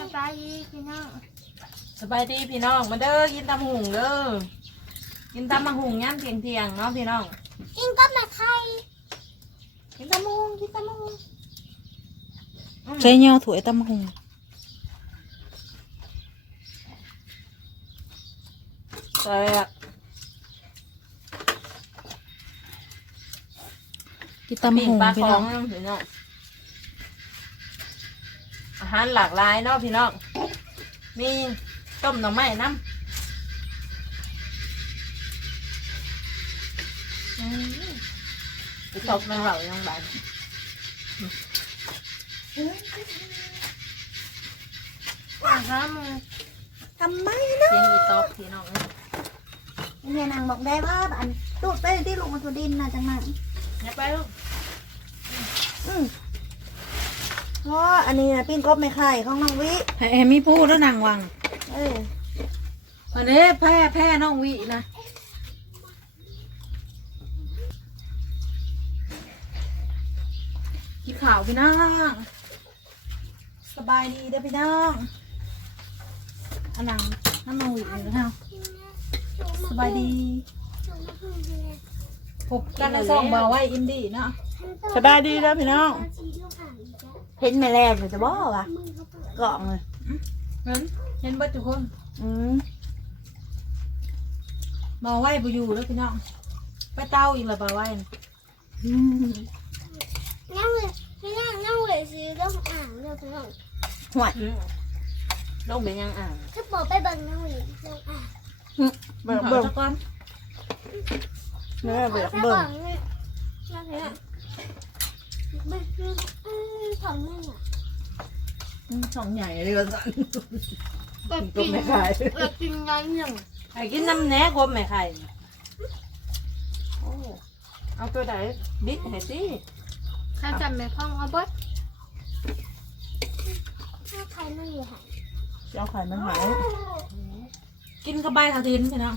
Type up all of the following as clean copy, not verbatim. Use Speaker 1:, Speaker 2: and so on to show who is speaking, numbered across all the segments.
Speaker 1: บายดีพี่น้อง
Speaker 2: สบายดีพี่น้องมาเด้อกินตำหุงเด้อกินตำมังหุงย่ำเที่ยงเนาะพี่น้อง
Speaker 1: กินก็แม่ไข่
Speaker 2: กินตำมังหุงกินตำมังหุง
Speaker 3: ใช้เงี้ยวถั่วตำหง
Speaker 2: ใส่อะ
Speaker 3: ที่ตำห
Speaker 2: ปิ้ง
Speaker 3: ง
Speaker 2: ปลา
Speaker 3: พี่
Speaker 2: ข
Speaker 3: น้
Speaker 2: อ
Speaker 3: อง
Speaker 2: งพี่น้องอาหารหลากหลายเนาะพี่น้องมีต้มหน่อไม้น้ำไปตบมันเหล่ายังไง
Speaker 1: น้ำ
Speaker 3: ทำไมเนาะ
Speaker 2: เสียงอีตบพี่น้อง
Speaker 1: เนี่ยนางบอกได้ว่าอันตูดไปที่ลูกมันตัวดินมาจังนั้น
Speaker 2: อย่าไปลูก
Speaker 1: เพราะอันนี้นะปิ้งกบไม่ไข่ของน้องวิ
Speaker 3: ให้มีพูดแล้วนางวัง
Speaker 1: เออ
Speaker 3: วันนี้แพ้น้องวินะกินข่าวพี่น้องสบายดีเด้อพี่น้องอันนังน้องวิอยู่แล้วสบายดีพบกันในซองเบาไว้อินดี้เนาะสบายดีแล้วพี่น้องเห็นแม่แรงเลยจะบอกว่ะกล่องเลย
Speaker 2: เห็นเบิดทุกคน
Speaker 3: เบาไว้บ่อยู่แล้วพี่น้องไปเต้าอีกแล้วเบาไว้น่ะ
Speaker 1: นั่งเลยพี่น้องนั่งเลยซื้อเรื่องอ่างเรื่องพี่น้อง
Speaker 3: ห่วย
Speaker 2: ลงเป็นยังอ่าง
Speaker 1: ถ้าบอกไปเบิ่งนั่งเลยเรื่องอ่าง
Speaker 3: เบิ่งก่อนแม่เบิ่ง
Speaker 1: ถ้าบอกนี่นั่งเลยเบิ่งของนี่อ่ะ
Speaker 3: ช่องใหญ่เลยสั่น
Speaker 2: ก็ไม่ขาย
Speaker 1: กินไงเนี่ย
Speaker 2: ไอ้กินน้ำแหนกบไม่ขายโอ้เอาตัวไหนบิ๊กให้สิ
Speaker 1: ข้าจำไม่พ้องเอาบดถ้าใครไม่อยู่หาย
Speaker 3: เจ้าไข่มันหายกินกระบายขาทินพี่น้อง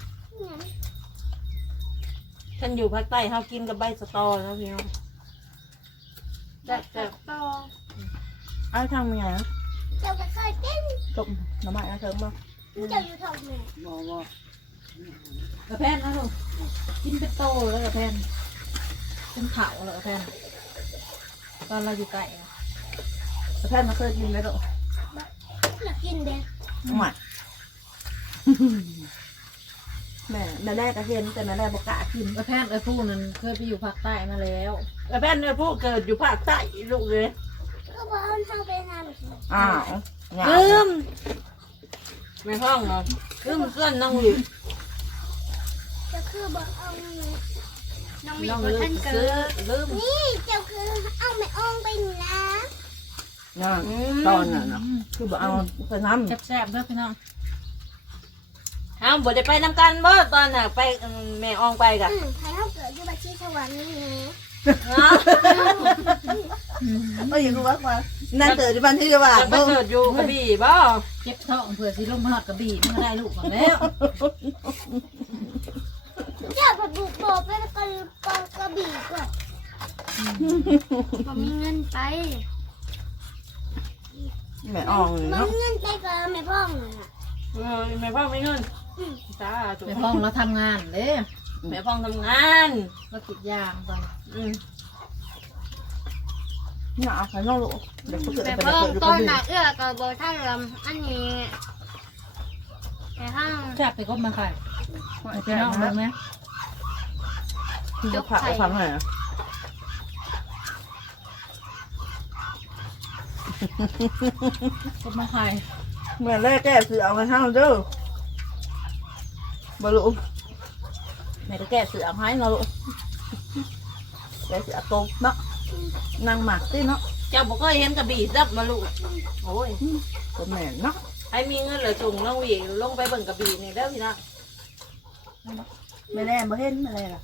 Speaker 2: ฉันอยู่ภาคใต้เขากินกับใบสตอนะพี่น้องแต่
Speaker 1: ต่อ
Speaker 3: ไอ้ทำยังไง
Speaker 1: เจ้าก็เคยกิน
Speaker 3: จบน้ำใหม่นะเถิงบ่
Speaker 1: เจ้าอยู่ท้องแม่
Speaker 3: กระแพนนะลูกกินเป็นโตแล้วกระแพนเป็นเผาแล้วกระแพนตอนเราอยู่ไก่กระแพนมาเคยกินไหมลูก
Speaker 1: อยากกินเด็ก
Speaker 3: หม่แม่แรกก็เห็นแต่แม่แรกบอกกะกินกระแพนไอ้ผู้นั้นเคยไปอยู่ภาคใต้มาแล้ว
Speaker 2: แพนเนี่ยผู้เกิดอยู่ภาคใต้ลูกเลย
Speaker 1: ก็บอกเอาเข้าไปทำ
Speaker 3: อ้าว
Speaker 2: ลืมไม่ห้องเนาะลืมเสื้อน้องวิว
Speaker 1: จะคือบอกเอาไงน้องมี
Speaker 2: น้อง
Speaker 1: ค
Speaker 2: ลื
Speaker 1: นท่าน
Speaker 2: ม
Speaker 1: เกิ
Speaker 2: ซื้อ
Speaker 1: ด
Speaker 2: ลืม
Speaker 1: นี่เจ้าคือเอาไม่อองไปนะ
Speaker 3: ตอนน่ะเนาะคือบอกเอาไปน้ำแซ่บๆเด้อพี่น้อง
Speaker 2: ห้ามบ่ได้ไปนำกันบ่ตอนน่ะไปแม่อองไปกะ
Speaker 1: ใครเขาเกิดอยู่บัญชีสวรรค์นี่นะ
Speaker 3: ก็อย่างรู้ว่านั่นเกิดที่บ้านที่จะว่า
Speaker 2: จะไปเกิดอยู่กระบี่บ่
Speaker 3: เจ็บท้องเผื่อสิลงมาหอดกระบี่มาได้ลูกก่อนแล้ว
Speaker 1: เจ้าผัดบุกบอกไปแล้วก็กระบี่ก่อนผมมีเงินไป
Speaker 3: แม่อ่อง
Speaker 1: มั
Speaker 3: เนาะ
Speaker 1: นเงินไปก็ไม่พ้องอ่ะ
Speaker 2: แม่พ่อไม่เงินจ้าตัว
Speaker 3: แม่พ่องเราทำงานเด้
Speaker 2: แม่พ่อทำงาน
Speaker 3: เราติดยางก่อน
Speaker 4: เนี่ยเอาไปนอกลูกเดี๋ยวเขาเกิด
Speaker 1: แต่
Speaker 4: ไป
Speaker 1: พ้อง
Speaker 4: เกิดอยู่
Speaker 1: ต้
Speaker 4: ก็
Speaker 1: น
Speaker 4: ดี
Speaker 1: หนักก็บอกท่านลำอันนี้แต่ห้าง
Speaker 3: แซ่บไปก็มาขายไปน้องมึงไหม
Speaker 4: ที่จะผักฟังหน่อยนะ
Speaker 3: ก็มาขาย
Speaker 4: เมื่อแรกแกซื้อเอาไปให้เราเด้อบ่ลูกแม่ก็แกซื้อเอาให้เราลูกแกซื้อเอาโตเนาะนางหมักติเนาะ
Speaker 2: เจ้าบอกก็เห็นกระบี่ซับมาลูกโอ้ย
Speaker 4: ก็แม่เนาะ
Speaker 2: ให้มีเงินเหลือส่งน้องวิวลงไปเบิ่งกระบี่นี่เด้อพี่น้อง
Speaker 4: ไม่แน่บ่เห็นอะไรล่ะ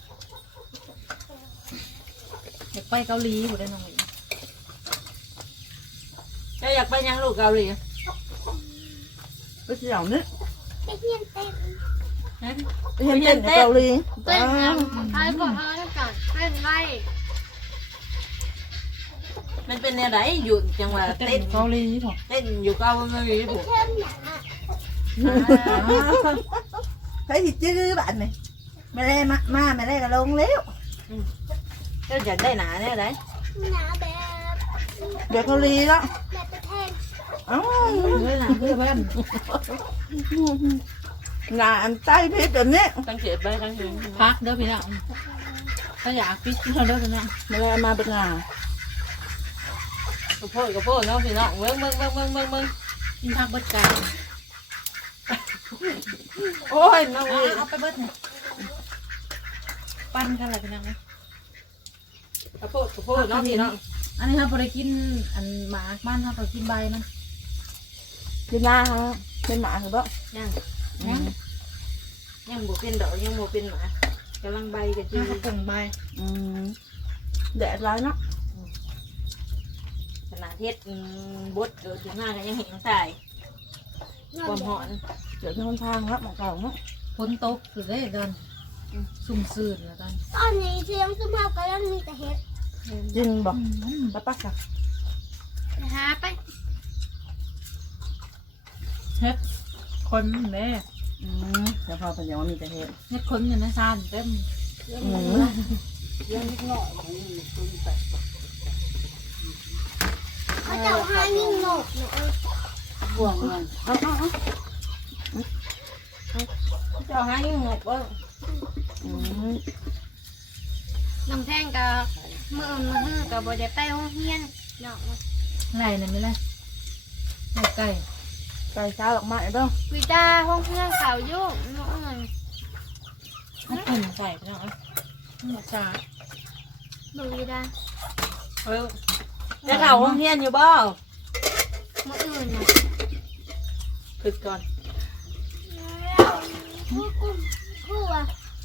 Speaker 3: อยากไปเกาหลีหมดเลยน้องหญิง
Speaker 2: เจ้าอยากไปยังลูกเกาหลี
Speaker 4: ไปเสี่ยวนี่
Speaker 1: ไปเรียนเต้น
Speaker 2: ฮะ
Speaker 4: ไปเห็นเต้นในเกาหลี
Speaker 1: เต้นใครบอกเขาต้องการเต้นไล่
Speaker 2: ฮมันเป็นอะไรอยู่จังหวะ
Speaker 3: เต้
Speaker 2: เต้
Speaker 3: น
Speaker 2: น
Speaker 3: เกาหลีผม
Speaker 2: เต้นอยู่เกาหลีผม
Speaker 1: เข้มหนา
Speaker 4: ใครสิจื้อบ้านนี่ไม่ได้มาไม่ได้ก็ลงแล้ว
Speaker 2: ก็อยากได้หนาเนี่ยไร
Speaker 1: หนาแบบ
Speaker 4: เดี๋ยวเขาลีแล้ว
Speaker 1: แบบตะแทน
Speaker 4: อ้าว
Speaker 3: เลยหลังเพื่อนบ้าน
Speaker 4: งานใต้เพชรแบบนี้
Speaker 2: ตั้งเกตไปตั้งเกต
Speaker 3: พักเด้อพี่น้องถ้าอยากฟิชเราเด้อพี่น้อง
Speaker 4: ไม่ได้มาเป็นงาน
Speaker 2: กระโพดเนาะพี่น้องเบิ่ง
Speaker 3: กินผักเบิดไก่
Speaker 2: โอ้ยน้อง
Speaker 3: เอาไปเบิดเนี่ยปั้นกันอะไรพี่น้อง
Speaker 2: กระโพดเนาะพี่น้อง
Speaker 3: อันนี้ครับเรากินอันหมาบ้านครับเรากินใบมัน
Speaker 4: กินหน้าฮะเป็นหมาหรือเปล่า
Speaker 2: ยังบ่เป็นดอกยังบ่เป็นหมากำลังใบกันจี
Speaker 3: ข้าวผงใบ
Speaker 4: อืมแดดร้ายเนาะ
Speaker 2: ขนาดเฮ็ดบดเกิดถึงหน้ากันยังเห็นใส่ความหอน
Speaker 4: เดี๋ยวที่ทางครับหมอเก่าเนาะ
Speaker 3: ฝนตกสุดเลยเดินสุ่มซื่นแล้วกัน
Speaker 1: ตอนนี้เสียงซุ่มเฮาก็ยังมีแต่เห็ด
Speaker 4: จริงบอกแล้วปักกับ
Speaker 1: ไปหาไป
Speaker 3: เฮ็ดคนแม่
Speaker 4: แล้วพอเป็นอย่างว่ามีแต่เห็ด
Speaker 3: เฮ็ดคนอยู่ในซานเต็ม
Speaker 1: เขาเจ้าหายิ่งโหนกหนู
Speaker 4: บ่วงเงินเอา
Speaker 2: เจ้าหายังหกว่า
Speaker 1: น้ำแท่งกับมือมือกับบ่ได้ไปห้องเฮียนเนาะ
Speaker 3: ไรเนี่ยไม่ไรไก่
Speaker 4: ไก่เช้าออกมาไอ้เบ้าง
Speaker 1: วิจาห้องเฮียนเขายุ่งเนาะ
Speaker 3: ถ้าตุ่มใส่พี่น้องหมกชา
Speaker 1: ดูวิจา
Speaker 2: จะเข่าห้องเฮียนอยู่บ่
Speaker 1: มืออื่นนะ
Speaker 2: ฝึกก่อน
Speaker 1: คู่กุ้มคู่อ่ะ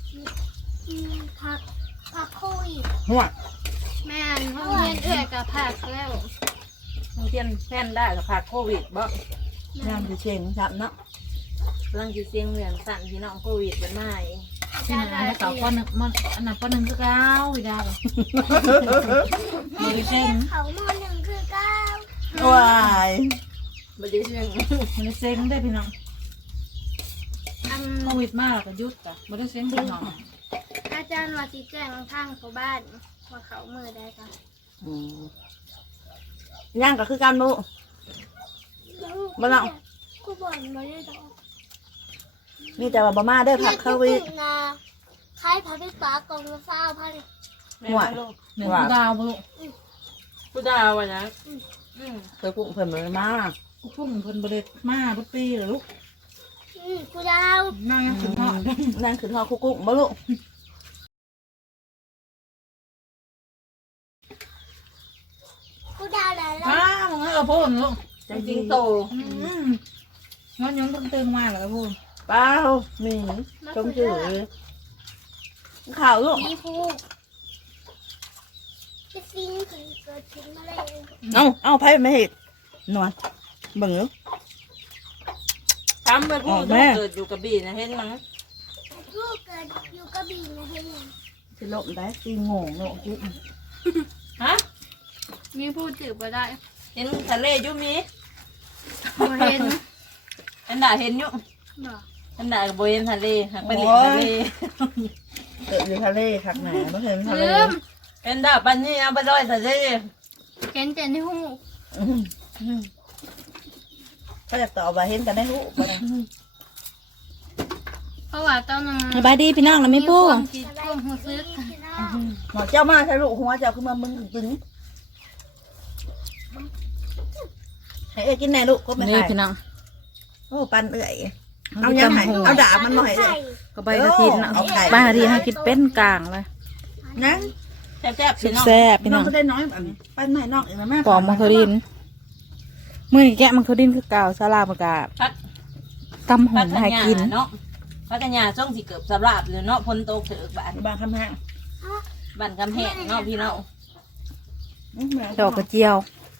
Speaker 1: ผักคู่อีก
Speaker 4: หัว
Speaker 1: แม่นห้องเฮียนเอื้อกับผักแล้ว
Speaker 2: ห้องเฮียนแพนได้กับผักโควิดบ่
Speaker 4: ยามจะเชียงจับเนาะ
Speaker 2: กำลังสิเสียงเหลืองสั่นพี่น้องโควิดเป็นมาเอง
Speaker 3: ที่ไหนแล้วก็ป้อนมันอันนั้นป้อนหนึ่งก็เก้าวิดาเลยไม่ได้เซ็ง
Speaker 1: เขามอหนึ่งคือเก้า
Speaker 4: ว้าย
Speaker 2: บ่ได้เสียง
Speaker 3: ไม่ได้เซ็งได้พี่น้อง
Speaker 1: อัน
Speaker 3: โควิดมากก็ยุดจ้ะไม่ได้เซ็งพี่น้อง
Speaker 1: อาจารย์ว่าสิแจ้งทางเขาบ้านว่าเขามือได้ค่ะ
Speaker 4: ย่างก็คือการบุบ่เนาะ
Speaker 1: กูบ่นบ่ได้ดอก
Speaker 4: มีแต่ว่าบ่มาได้ผักเข้าวิ
Speaker 1: นาคล้ายผักที่ปลากล่องละ20,000
Speaker 2: แม่ว่าลูก
Speaker 3: หนึ่งดาวบุ
Speaker 2: ผู้ดาวอะนะ
Speaker 4: เคยกุ้งเพิ่มเลยมา
Speaker 3: กูพุ่งเพิ่นบริเวมาบุปีเหรอลูก
Speaker 1: กูดาว
Speaker 3: นั่งถึงหอด
Speaker 4: นั่นคือทอดกุ้งบ่ลูก
Speaker 1: กูดาวแล้ว
Speaker 3: อ้าวมึงก็พูดลูก
Speaker 4: ใจ
Speaker 2: จ
Speaker 4: จริ
Speaker 2: ริ
Speaker 4: ง
Speaker 2: ง
Speaker 4: โต
Speaker 2: โต
Speaker 3: ย้อนย้อนตึงตึงมาแล้วก็พูด
Speaker 4: เปล่ามีจมจืดข่าวลูก
Speaker 1: มีผู้จะซิงคือเกิดขึ้นมาเลย
Speaker 4: เอาไพ่ไม่เห็ดนวลเบิ่งลูก
Speaker 2: ทำไปพูด
Speaker 4: แม่
Speaker 2: เกิดอยู่กับบีนะเห็นมั้ย
Speaker 1: ลูกเกิดอยู่กระบี่นะเห็นยัง
Speaker 4: สิลมได้ตีงงลูกจิ๊บ
Speaker 2: ฮะ
Speaker 1: มีผู้จืบมาได้
Speaker 2: เห็นทะเลอยู่มี
Speaker 1: บ่เห็น
Speaker 2: อันดาเห็นอยู่
Speaker 1: บ่
Speaker 2: อันดากับโบเห็นทะเลหักไปเล่นทะเล
Speaker 4: เกิดอยู่ทะเลขักไหนไม่เห็นทะเล
Speaker 1: ลืม
Speaker 2: อันดาปันนี่เอาไปลอยทะเล
Speaker 1: เห็นแต่ในหู
Speaker 4: เขาจะต่อไปเห็นกันได้หูบ่ได้
Speaker 1: เพราะว่าตอนนั้น
Speaker 3: สบายดีพี่น้องแล้วไม่พูด
Speaker 1: ความคิดความรู้สึก
Speaker 4: หมอเจ้ามาใช่ลูกหัวเจ้าขึ้นมามึงตึงให้เอ้ยกินแน่ลูกก็ไม่
Speaker 3: นี่
Speaker 4: ได้
Speaker 3: พี่น้อง
Speaker 4: โอ้ปันเอ้ยเอายังไงเอาด่ามันหน่อยเลย
Speaker 3: ก็ใบกระถิน
Speaker 4: เอาไก่
Speaker 3: ใบกระถินให้กินเป็นกลางเลย
Speaker 4: นะ
Speaker 2: แซ่บๆพี่น้อง
Speaker 3: แซ่บพี่
Speaker 4: น้
Speaker 3: น้
Speaker 4: อ
Speaker 3: อง ง
Speaker 4: ก็ได้น้อยแบบนี้ปันไม่น้องอีกแล้วแม่
Speaker 3: ปอกมังคดินมื่อนี้แกะมังคดินคือเก่าซาลาปากา
Speaker 2: พัก
Speaker 3: ตำห
Speaker 2: พั
Speaker 3: ง
Speaker 2: ก
Speaker 3: ให้
Speaker 2: กัญ
Speaker 3: กิน
Speaker 2: ญาเนาะพักกัญญาช่องสิเกือบสำราบเลยเนาะพลโตเถือกบ้าน
Speaker 4: บางคำแห้ง
Speaker 2: บ้านกำแหงเนาะพี่น้อง
Speaker 3: ดอกกระเจียว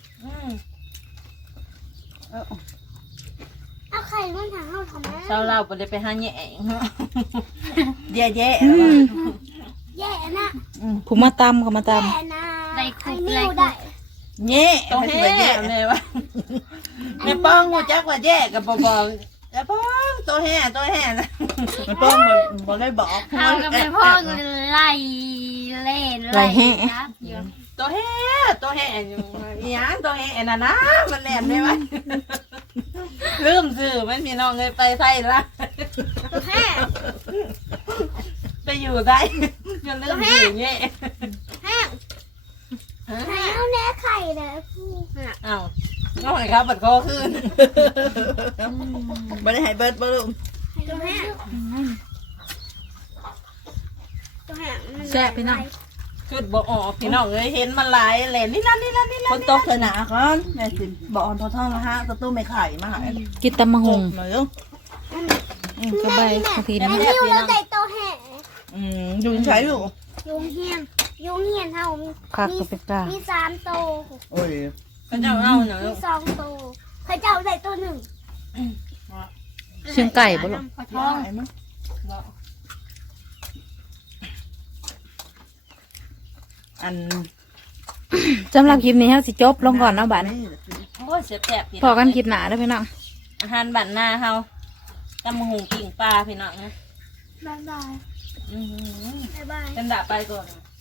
Speaker 1: เอาไข่มันถามเขาทำไม
Speaker 2: เช้าเราไปหาแย่
Speaker 4: แย่แย่
Speaker 1: แย่นะ
Speaker 3: ผมมาตำก็มาต
Speaker 1: แย่นะได้คุกได้
Speaker 4: แง่
Speaker 2: ตัว
Speaker 4: มันสิ
Speaker 2: แห่
Speaker 4: ไปแย่
Speaker 2: แม่ว่าแม่ป้องหูจักว่าแย่กับบอกแม่ป้องตัวแห่นะ
Speaker 4: มันต้องบ่ได้บอก
Speaker 1: เอากับไปพ่อไล่เล่นไล่นะเดี๋ยว
Speaker 2: ตัวแห่อยู่อีหยังตัวแห่น่ะนะมันแล่นได้ไหมลืมซื้อมันพี่น้องเลยไปไทยละ
Speaker 1: แห้
Speaker 2: ไปอยู่ไทยจนลืมซื้อเงี้ย
Speaker 1: แห้ให้เอาแน่ไข่นะ
Speaker 2: เอ้าน้อยครับบัดคอขึ้น
Speaker 4: บ่ได้ให้เบิดบ่ลูก
Speaker 1: ตัวแห้ตัวแห้
Speaker 3: แซ่บพี่น้อง
Speaker 2: ขึ้นบ่ออกพี่น้องเลยเห็นมันหลายแหล่นี่ละ
Speaker 4: คนตกเถอะหนาก่อนแม่สิบอกพอท่องละฮะตะตู้ไม่ไข่มาหา
Speaker 3: กินตำมะฮง
Speaker 4: มาลูก
Speaker 3: สบายบางที
Speaker 1: แล้
Speaker 3: นะ
Speaker 1: วนิ้วเราใส่ตัวแห้
Speaker 4: ดูใช้ลูก
Speaker 1: ยุงเฮียนเท่า
Speaker 3: คักก็เป็นกล้า
Speaker 1: มี3ตัว
Speaker 4: โอ้ย
Speaker 2: ก็จะเอาหน่อย
Speaker 1: มี2ตัวพระเจ้าใส่ตัวหนึ่ง
Speaker 3: เชียงไก่บ่ลูก
Speaker 1: พอท้อง
Speaker 4: ได้มั้ยอัน
Speaker 3: สำหรับคลิปนี้เฮาสิจบลงก่อนเนาะบัดนี้
Speaker 2: โอ้ยแซ่บๆพี่
Speaker 3: พอกันคลิปหน้าเด้อพี่น้อง
Speaker 2: อาหารบ้านนาเฮาตำหูปิ่งปลาพี่น้องนะ
Speaker 1: บ๊ายบาย
Speaker 2: อื้อหือ
Speaker 1: บ๊ายบาย
Speaker 2: เป็นดาไปก่อน